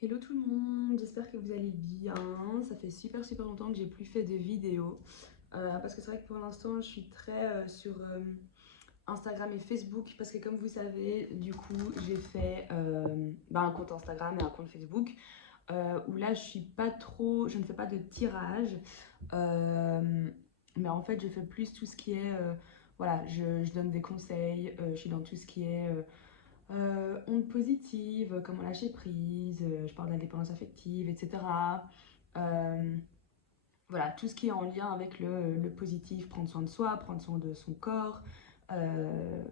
Hello tout le monde, j'espère que vous allez bien. Ça fait super longtemps que j'ai plus fait de vidéos parce que c'est vrai que pour l'instant je suis très sur Instagram et Facebook parce que comme vous savez du coup j'ai fait un compte Instagram et un compte Facebook où là je ne fais pas de tirage mais en fait je fais plus tout ce qui est voilà, je donne des conseils, je suis dans tout ce qui est ondes positives, comment lâcher prise, je parle d'indépendance affective, etc. Euh, voilà, tout ce qui est en lien avec le positif, prendre soin de soi, prendre soin de son corps. Euh,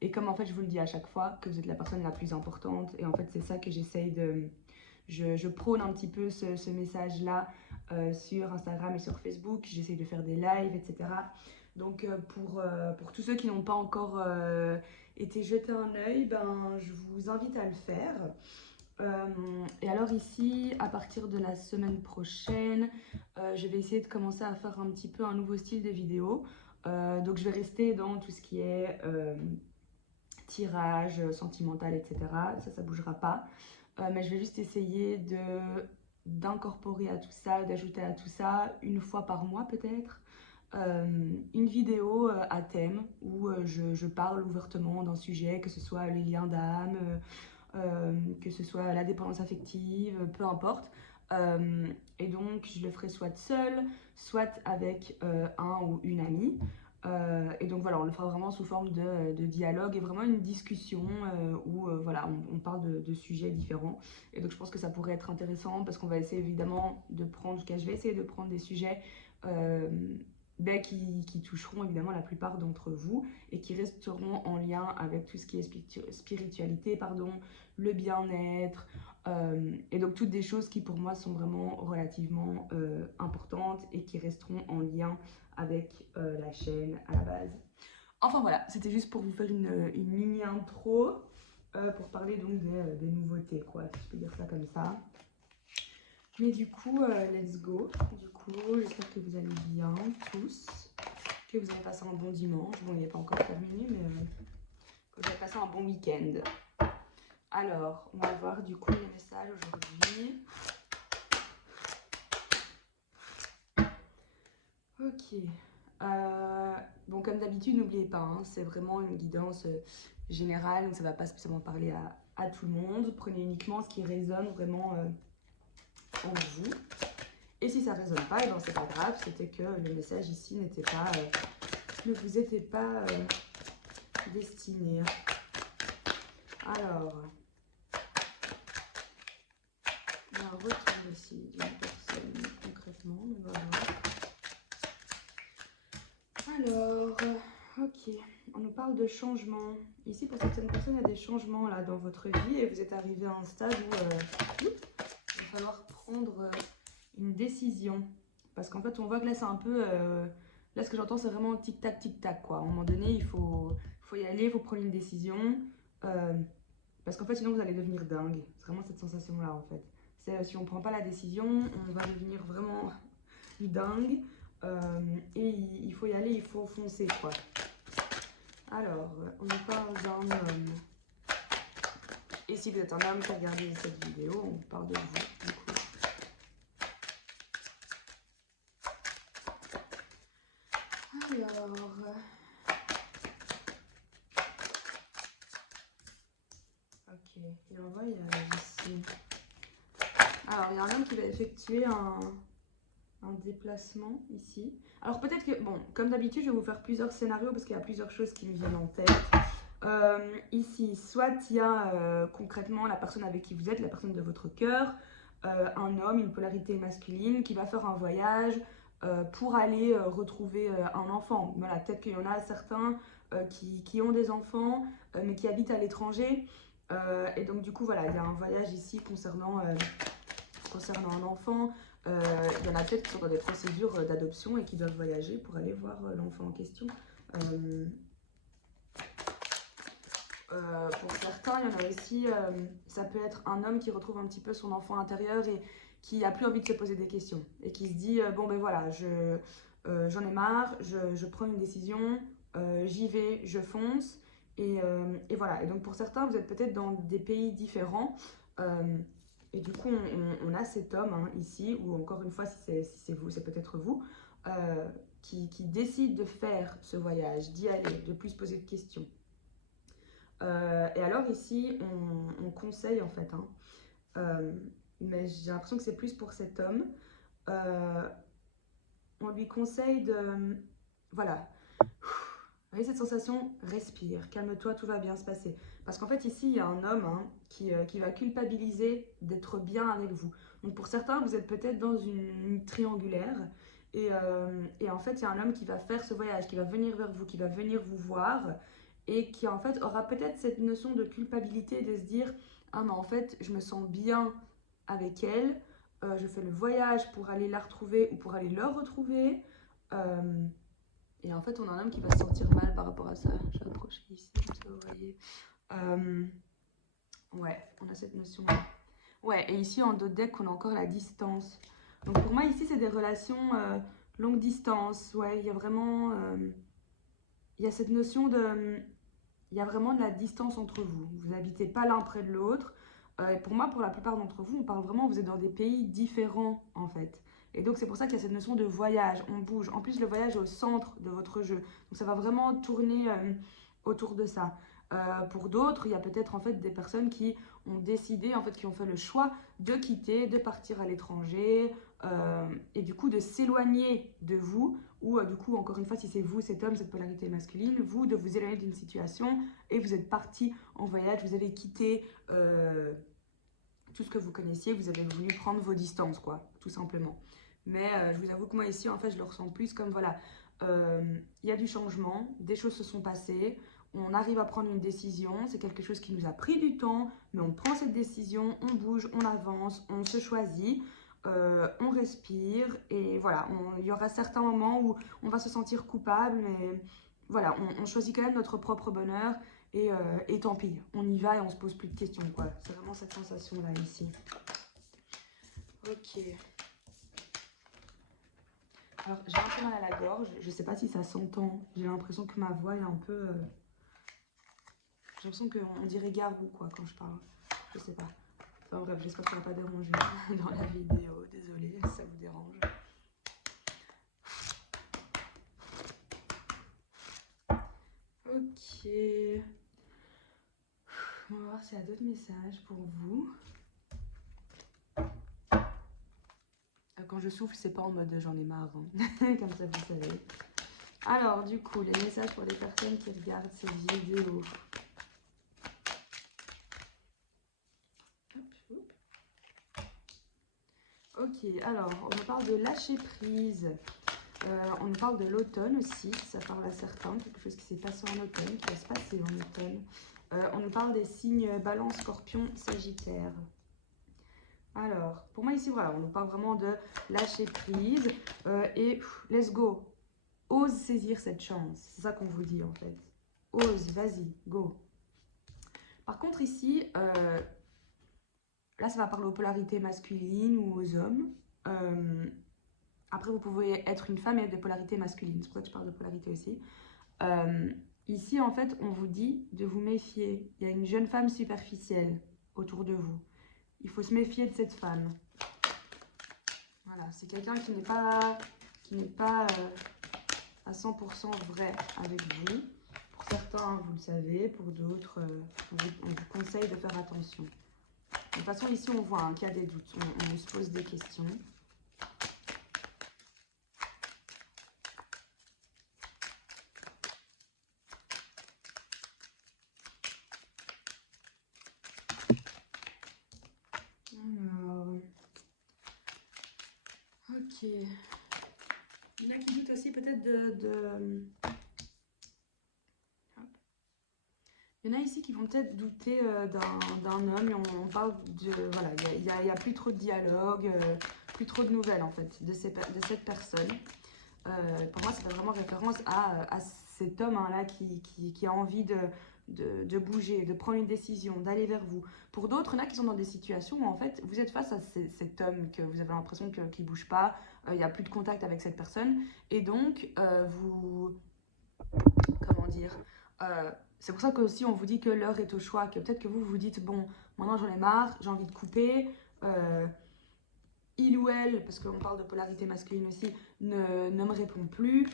et comme en fait je vous le dis à chaque fois, que vous êtes la personne la plus importante. Et en fait c'est ça que j'essaye de... Je prône un petit peu ce message-là sur Instagram et sur Facebook. J'essaye de faire des lives, etc. Donc pour tous ceux qui n'ont pas encore été jetés un œil, ben, je vous invite à le faire. Et alors ici, à partir de la semaine prochaine, je vais essayer de commencer à faire un petit peu un nouveau style de vidéo. Donc je vais rester dans tout ce qui est tirage, sentimental, etc. Ça bougera pas. Mais je vais juste essayer d'incorporer à tout ça, d'ajouter à tout ça, une fois par mois peut-être, une vidéo à thème où je parle ouvertement d'un sujet, que ce soit les liens d'âme, que ce soit la dépendance affective, peu importe. Et donc je le ferai soit seule, soit avec un ou une amie. Et donc voilà, on le fera vraiment sous forme de dialogue et vraiment une discussion où voilà, on parle de sujets différents. Et donc je pense que ça pourrait être intéressant parce qu'on va essayer évidemment de prendre, en tout cas je vais essayer de prendre des sujets euh, qui toucheront évidemment la plupart d'entre vous et qui resteront en lien avec tout ce qui est spiritualité, pardon, le bien-être, et donc toutes des choses qui pour moi sont vraiment relativement importantes et qui resteront en lien avec la chaîne à la base. Enfin voilà, c'était juste pour vous faire une mini intro pour parler donc des nouveautés, quoi, si je peux dire ça comme ça. Mais du coup, let's go. Du coup, j'espère que vous allez bien tous, que vous avez passé un bon dimanche. Bon, il n'est pas encore terminé, mais que vous avez passé un bon week-end. Alors, on va voir du coup les messages aujourd'hui. Ok. Bon, comme d'habitude, n'oubliez pas, hein, c'est vraiment une guidance générale, donc ça ne va pas spécialement parler à tout le monde. Prenez uniquement ce qui résonne vraiment en vous. Et si ça ne résonne pas, et ben c'est pas grave, c'était que le message ici ne vous était pas destiné. Alors, il y a un retour ici d'une personne concrètement, on va voir. Alors, ok, on nous parle de changement. Ici, pour certaines personnes, il y a des changements là dans votre vie et vous êtes arrivé à un stade où il va falloir prendre une décision. Parce qu'en fait, on voit que là, c'est un peu... là, ce que j'entends, c'est vraiment tic-tac, tic-tac, quoi. À un moment donné, il faut y aller, il faut prendre une décision. Euh, parce qu'en fait, sinon, vous allez devenir dingue. C'est vraiment cette sensation-là, en fait. Si on ne prend pas la décision, on va devenir vraiment dingue. Et il faut y aller, il faut foncer, quoi. Alors, on nous parle d'un homme. Et si vous êtes un homme qui regarde cette vidéo, on parle de vous, du coup. Alors... ok, il envoie ici. Alors, il y a un homme qui va effectuer un déplacement ici. Alors peut-être que, bon, comme d'habitude, je vais vous faire plusieurs scénarios parce qu'il y a plusieurs choses qui me viennent en tête. Ici, soit il y a concrètement la personne avec qui vous êtes, la personne de votre cœur, un homme, une polarité masculine qui va faire un voyage pour aller retrouver un enfant. Voilà, peut-être qu'il y en a certains qui ont des enfants mais qui habitent à l'étranger. Et donc du coup, voilà, il y a un voyage ici concernant un enfant. Il y en a peut-être qui sont dans des procédures d'adoption et qui doivent voyager pour aller voir l'enfant en question. Pour certains, il y en a aussi, ça peut être un homme qui retrouve un petit peu son enfant intérieur et qui n'a plus envie de se poser des questions et qui se dit bon ben voilà, j'en ai marre, je prends une décision, j'y vais, je fonce et voilà. Et donc pour certains, vous êtes peut-être dans des pays différents. Et du coup, on a cet homme hein, ici, ou encore une fois, si c'est vous, c'est peut-être vous, qui décide de faire ce voyage, d'y aller, de plus se poser de questions. Et alors ici, on conseille en fait, hein, mais j'ai l'impression que c'est plus pour cet homme, on lui conseille de, voilà, vous voyez cette sensation, respire, calme-toi, tout va bien se passer. Parce qu'en fait ici, il y a un homme hein, qui va culpabiliser d'être bien avec vous. Donc pour certains, vous êtes peut-être dans une triangulaire, et en fait, il y a un homme qui va faire ce voyage, qui va venir vers vous, qui va venir vous voir, et qui en fait aura peut-être cette notion de culpabilité, de se dire « Ah mais en fait, je me sens bien avec elle, je fais le voyage pour aller la retrouver ou pour aller le retrouver. Et en fait, on a un homme qui va se sentir mal par rapport à ça. Je vais approcher ici, comme ça vous voyez. Ouais, on a cette notion-là. Ouais, et ici en dos de deck, on a encore la distance. Donc pour moi, ici, c'est des relations longue distance. Ouais, il y a vraiment... il y a cette notion de... il y a vraiment de la distance entre vous. Vous n'habitez pas l'un près de l'autre. Et pour moi, pour la plupart d'entre vous, on parle vraiment, vous êtes dans des pays différents en fait. Et donc c'est pour ça qu'il y a cette notion de voyage, on bouge. En plus, le voyage est au centre de votre jeu. Donc ça va vraiment tourner autour de ça. Pour d'autres, il y a peut-être en fait des personnes qui ont décidé, en fait, qui ont fait le choix de quitter, de partir à l'étranger, et du coup de s'éloigner de vous, ou du coup, encore une fois, si c'est vous, cet homme, cette polarité masculine, vous, de vous éloigner d'une situation, et vous êtes parti en voyage, vous avez quitté tout ce que vous connaissiez, vous avez voulu prendre vos distances, quoi, tout simplement. Mais je vous avoue que moi ici, en fait, je le ressens plus comme, voilà, il y a du changement, des choses se sont passées, on arrive à prendre une décision, c'est quelque chose qui nous a pris du temps, mais on prend cette décision, on bouge, on avance, on se choisit, on respire, et voilà, il y aura certains moments où on va se sentir coupable, mais voilà, on choisit quand même notre propre bonheur, et tant pis, on y va et on se pose plus de questions, quoi. C'est vraiment cette sensation-là, ici. Ok. Alors, j'ai un peu mal à la gorge, je sais pas si ça s'entend, j'ai l'impression que ma voix est un peu... j'ai l'impression qu'on dirait garou, quoi, quand je parle. Je sais pas. Enfin bref, j'espère que ça va pas déranger dans la vidéo, désolée si ça vous dérange. Ok. On va voir s'il y a d'autres messages pour vous. Quand je souffle, c'est pas en mode j'en ai marre, hein. Comme ça vous savez. Alors du coup, les messages pour les personnes qui regardent cette vidéo. Ok, alors on nous parle de lâcher prise. On nous parle de l'automne aussi, ça parle à certains, quelque chose qui s'est passé en automne, qui va se passer en automne. On nous parle des signes Balance, Scorpion, Sagittaire. Alors, pour moi ici, voilà, on nous parle vraiment de lâcher prise et let's go. Ose saisir cette chance, c'est ça qu'on vous dit en fait. Ose, vas-y, go. Par contre ici, là ça va parler aux polarités masculines ou aux hommes. Après vous pouvez être une femme et être de polarité masculine, c'est pour ça que je parle de polarité aussi. Ici en fait on vous dit de vous méfier, il y a une jeune femme superficielle autour de vous. Il faut se méfier de cette femme. Voilà, c'est quelqu'un qui n'est pas à 100% vrai avec vous. Pour certains, vous le savez, pour d'autres, on vous conseille de faire attention. De toute façon, ici, on voit qu'il y a des doutes, on se pose des questions. Alors, ok. Il y en a qui doutent aussi peut-être Il y en a ici qui vont peut-être douter d'un homme, et on parle de... Voilà, il y a plus trop de dialogue, plus trop de nouvelles en fait de cette personne. Pour moi, ça fait vraiment référence à cet homme hein, là qui a envie de bouger, de prendre une décision, d'aller vers vous. Pour d'autres, il y en a qui sont dans des situations où en fait, vous êtes face à cet homme que vous avez l'impression qu'il ne bouge pas, il n'y a plus de contact avec cette personne, et donc vous... Comment dire c'est pour ça que aussi on vous dit que l'heure est au choix, que peut-être que vous vous dites, bon, maintenant j'en ai marre, j'ai envie de couper, il ou elle, parce qu'on parle de polarité masculine aussi, ne me répond plus,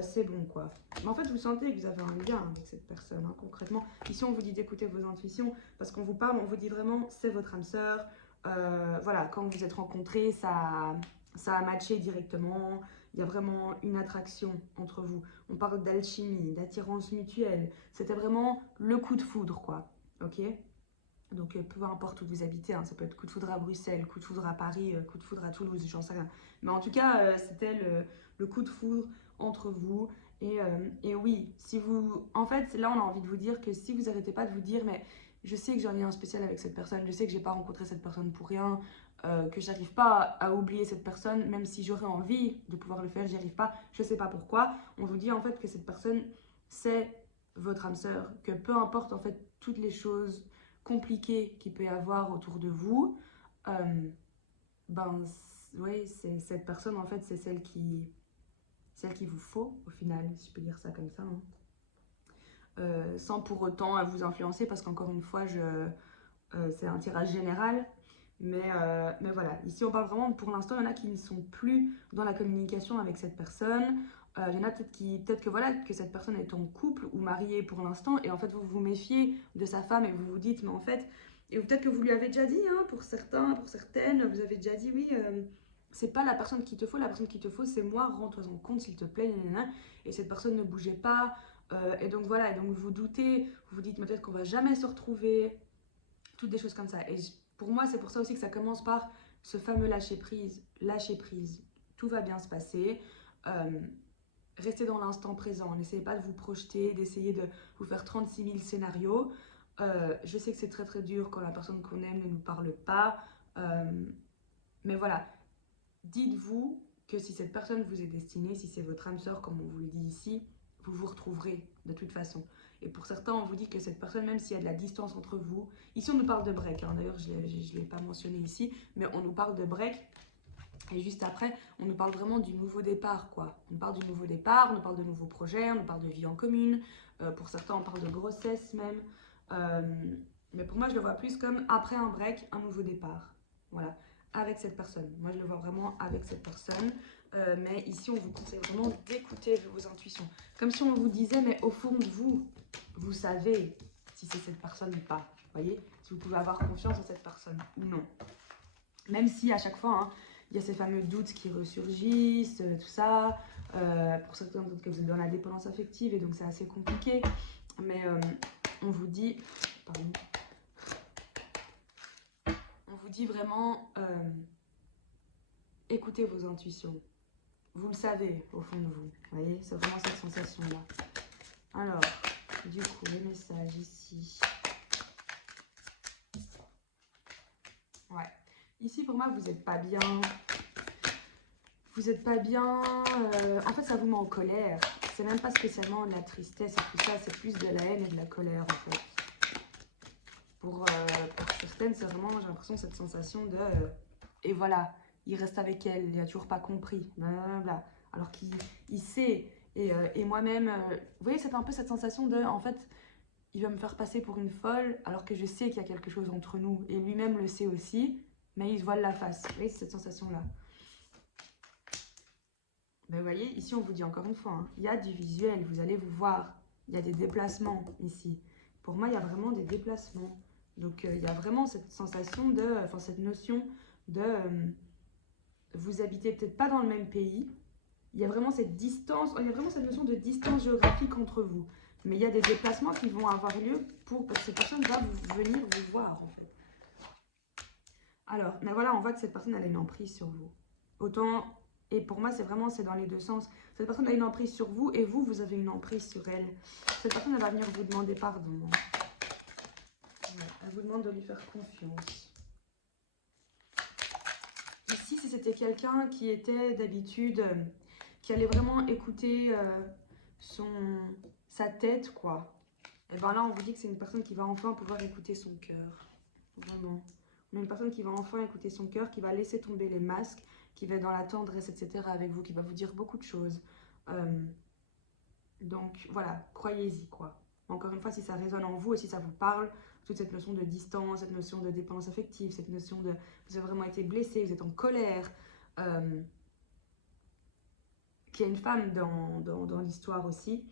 c'est bon quoi. Mais en fait, vous sentez que vous avez un lien avec cette personne, hein, concrètement. Ici, on vous dit d'écouter vos intuitions, parce qu'on vous parle, on vous dit vraiment, c'est votre âme sœur. Voilà, quand vous vous êtes rencontrés, ça a matché directement. Il y a vraiment une attraction entre vous. On parle d'alchimie, d'attirance mutuelle. C'était vraiment le coup de foudre, quoi. Ok ? Donc peu importe où vous habitez, hein, ça peut être coup de foudre à Bruxelles, coup de foudre à Paris, coup de foudre à Toulouse, j'en sais rien. Mais en tout cas, c'était le coup de foudre entre vous. Et oui, si vous... En fait, là, on a envie de vous dire que si vous n'arrêtez pas de vous dire, mais je sais que j'en ai un spécial avec cette personne, je sais que j'ai pas rencontré cette personne pour rien, que j'arrive pas à oublier cette personne, même si j'aurais envie de pouvoir le faire, j'y arrive pas, je sais pas pourquoi. On vous dit en fait que cette personne, c'est votre âme sœur, que peu importe en fait toutes les choses compliqué qu'il peut y avoir autour de vous, ben oui, c'est cette personne en fait, c'est celle qui vous faut au final, si je peux dire ça comme ça, hein. Sans pour autant vous influencer, parce qu'encore une fois, c'est un tirage général. Mais voilà, ici on parle vraiment, pour l'instant, il y en a qui ne sont plus dans la communication avec cette personne. Il y en a peut-être que voilà, que cette personne est en couple ou mariée pour l'instant, et en fait vous vous méfiez de sa femme et vous vous dites, mais en fait, et peut-être que vous lui avez déjà dit, hein, pour certains, pour certaines, vous avez déjà dit, oui, c'est pas la personne qui te faut, la personne qui te faut, c'est moi, rends-toi en compte s'il te plaît, nanana. Et cette personne ne bougeait pas, et donc voilà, et donc vous doutez, vous vous dites peut-être qu'on va jamais se retrouver, toutes des choses comme ça. Et pour moi, c'est pour ça aussi que ça commence par ce fameux lâcher prise. Lâcher prise, tout va bien se passer. Restez dans l'instant présent. N'essayez pas de vous projeter, d'essayer de vous faire 36 000 scénarios. Je sais que c'est très très dur quand la personne qu'on aime ne nous parle pas. Mais voilà, dites-vous que si cette personne vous est destinée, si c'est votre âme sœur, comme on vous le dit ici, vous vous retrouverez de toute façon. Et pour certains, on vous dit que cette personne, même s'il y a de la distance entre vous, ici on nous parle de break, hein, d'ailleurs je ne l'ai pas mentionné ici, mais on nous parle de break, et juste après, on nous parle vraiment du nouveau départ, quoi. On parle du nouveau départ, on nous parle de nouveaux projets, on nous parle de vie en commune, pour certains on parle de grossesse même, euh, mais pour moi je le vois plus comme après un break, un nouveau départ, voilà, avec cette personne. Moi je le vois vraiment avec cette personne, mais ici on vous conseille vraiment d'écouter vos intuitions. Comme si on vous disait, mais au fond de vous, vous savez si c'est cette personne ou pas, vous voyez, si vous pouvez avoir confiance en cette personne ou non. Même si à chaque fois, hein, il y a ces fameux doutes qui ressurgissent, tout ça. Pour certains, peut-être que vous êtes dans la dépendance affective et donc c'est assez compliqué. Mais on vous dit, pardon, on vous dit vraiment, écoutez vos intuitions. Vous le savez au fond de vous, vous voyez, c'est vraiment cette sensation-là. Alors, du coup, les messages ici. Ouais. Ici, pour moi, vous n'êtes pas bien. Vous n'êtes pas bien. En fait, ça vous met en colère. C'est même pas spécialement de la tristesse et tout ça, c'est plus de la haine et de la colère, en fait. Pour certaines, c'est vraiment, j'ai l'impression, cette sensation de... et voilà, il reste avec elle, il n'a toujours pas compris, blablabla. Alors qu'il sait. Et moi-même, vous voyez, c'est un peu cette sensation de, en fait, il va me faire passer pour une folle, alors que je sais qu'il y a quelque chose entre nous. Et lui-même le sait aussi, mais il se voile la face. Vous voyez, c'est cette sensation-là. Ben, vous voyez, ici, on vous dit encore une fois, hein, il y a du visuel, vous allez vous voir. Il y a des déplacements ici. Pour moi, il y a vraiment des déplacements. Donc, il y a vraiment cette sensation de... Enfin, cette notion de... vous habitez peut-être pas dans le même pays. Il y a vraiment cette distance, il y a vraiment cette notion de distance géographique entre vous. Mais il y a des déplacements qui vont avoir lieu pour que cette personne va venir vous voir, en fait. Alors, mais voilà, on voit que cette personne, elle a une emprise sur vous. Autant... Et pour moi, c'est dans les deux sens. Cette personne a une emprise sur vous et vous, vous avez une emprise sur elle. Cette personne, elle va venir vous demander pardon. Ouais, elle vous demande de lui faire confiance. Ici, si c'était quelqu'un qui était d'habitude, qui allait vraiment écouter sa tête, quoi. Et bien là, on vous dit que c'est une personne qui va enfin pouvoir écouter son cœur. Vraiment. On a une personne qui va enfin écouter son cœur, qui va laisser tomber les masques, qui va être dans la tendresse, etc. avec vous, qui va vous dire beaucoup de choses. Donc voilà, croyez-y, quoi. Encore une fois, si ça résonne en vous et si ça vous parle, toute cette notion de distance, cette notion de dépendance affective, cette notion de vous avez vraiment été blessé, vous êtes en colère, qu'il y a une femme dans l'histoire aussi.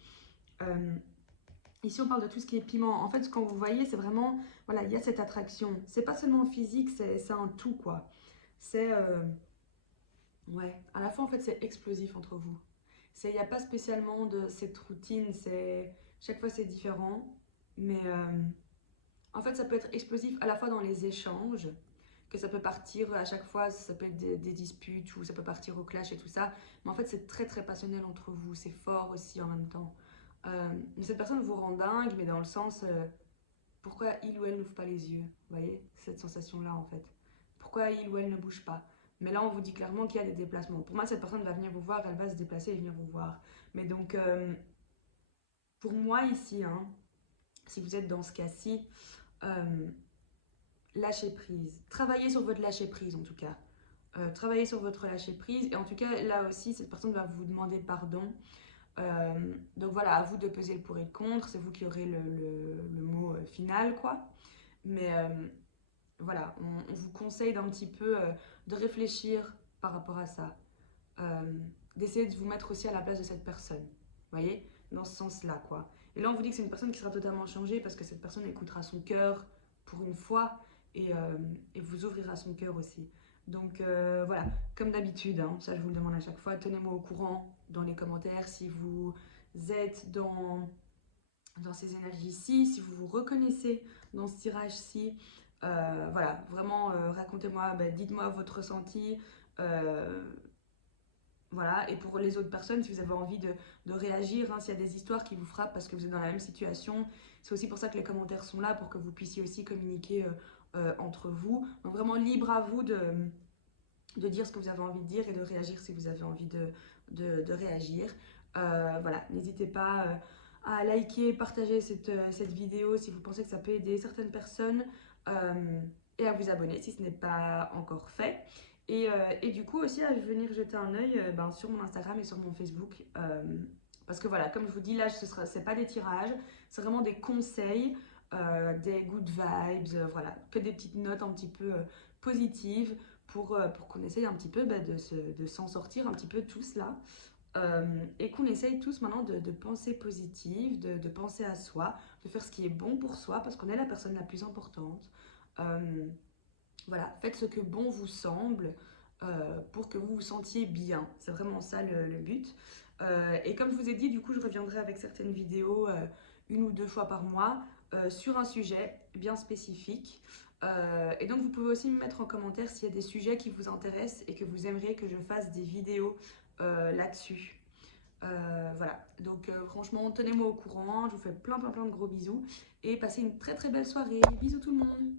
Ici, on parle de tout ce qui est piment. En fait, ce que vous voyez, c'est vraiment, voilà, il y a cette attraction. C'est pas seulement physique, c'est un tout, quoi. C'est, ouais, à la fois, en fait, c'est explosif entre vous. Il n'y a pas spécialement de cette routine, chaque fois, c'est différent. Mais en fait, ça peut être explosif à la fois dans les échanges, que ça peut partir à chaque fois, ça peut être des disputes ou ça peut partir au clash et tout ça. Mais en fait, c'est très très passionnel entre vous, c'est fort aussi en même temps. Mais cette personne vous rend dingue, mais dans le sens, pourquoi il ou elle n'ouvre pas les yeux? Vous voyez, cette sensation-là en fait. Pourquoi il ou elle ne bouge pas? Mais là, on vous dit clairement qu'il y a des déplacements. Pour moi, cette personne va venir vous voir, elle va se déplacer et venir vous voir. Mais donc, pour moi ici, hein, si vous êtes dans ce cas-ci, euh, lâcher prise. Travaillez sur votre lâcher prise en tout cas. Travaillez sur votre lâcher prise. Et en tout cas, là aussi, cette personne va vous demander pardon. Donc voilà, à vous de peser le pour et le contre. C'est vous qui aurez le mot final, quoi. Mais voilà, on vous conseille d'un petit peu de réfléchir par rapport à ça. D'essayer de vous mettre aussi à la place de cette personne. Vous voyez, dans ce sens-là, quoi. Et là, on vous dit que c'est une personne qui sera totalement changée parce que cette personne écoutera son cœur pour une fois et vous ouvrira son cœur aussi. Donc voilà, comme d'habitude, hein, ça je vous le demande à chaque fois, tenez-moi au courant dans les commentaires si vous êtes dans ces énergies-ci, si vous vous reconnaissez dans ce tirage-ci. Voilà, vraiment, racontez-moi, bah, dites-moi votre ressenti. Euh, voilà, et pour les autres personnes, si vous avez envie de réagir, hein, s'il y a des histoires qui vous frappent parce que vous êtes dans la même situation, c'est aussi pour ça que les commentaires sont là, pour que vous puissiez aussi communiquer entre vous. Donc vraiment libre à vous de dire ce que vous avez envie de dire et de réagir si vous avez envie de réagir. Voilà, n'hésitez pas à liker, partager cette vidéo si vous pensez que ça peut aider certaines personnes et à vous abonner si ce n'est pas encore fait. Et du coup aussi à venir jeter un œil sur mon Instagram et sur mon Facebook. Parce que voilà, comme je vous dis, là, c'est pas des tirages, c'est vraiment des conseils, des good vibes, voilà, que des petites notes un petit peu positives pour qu'on essaye un petit peu de s'en sortir un petit peu tous là. Et qu'on essaye tous maintenant de penser positive, de penser à soi, de faire ce qui est bon pour soi, parce qu'on est la personne la plus importante. Voilà, faites ce que bon vous semble pour que vous vous sentiez bien. C'est vraiment ça le but. Et comme je vous ai dit, du coup, je reviendrai avec certaines vidéos une ou deux fois par mois sur un sujet bien spécifique. Et donc, vous pouvez aussi me mettre en commentaire s'il y a des sujets qui vous intéressent et que vous aimeriez que je fasse des vidéos là-dessus. Voilà, donc franchement, tenez-moi au courant. Je vous fais plein de gros bisous et passez une très très belle soirée. Bisous tout le monde!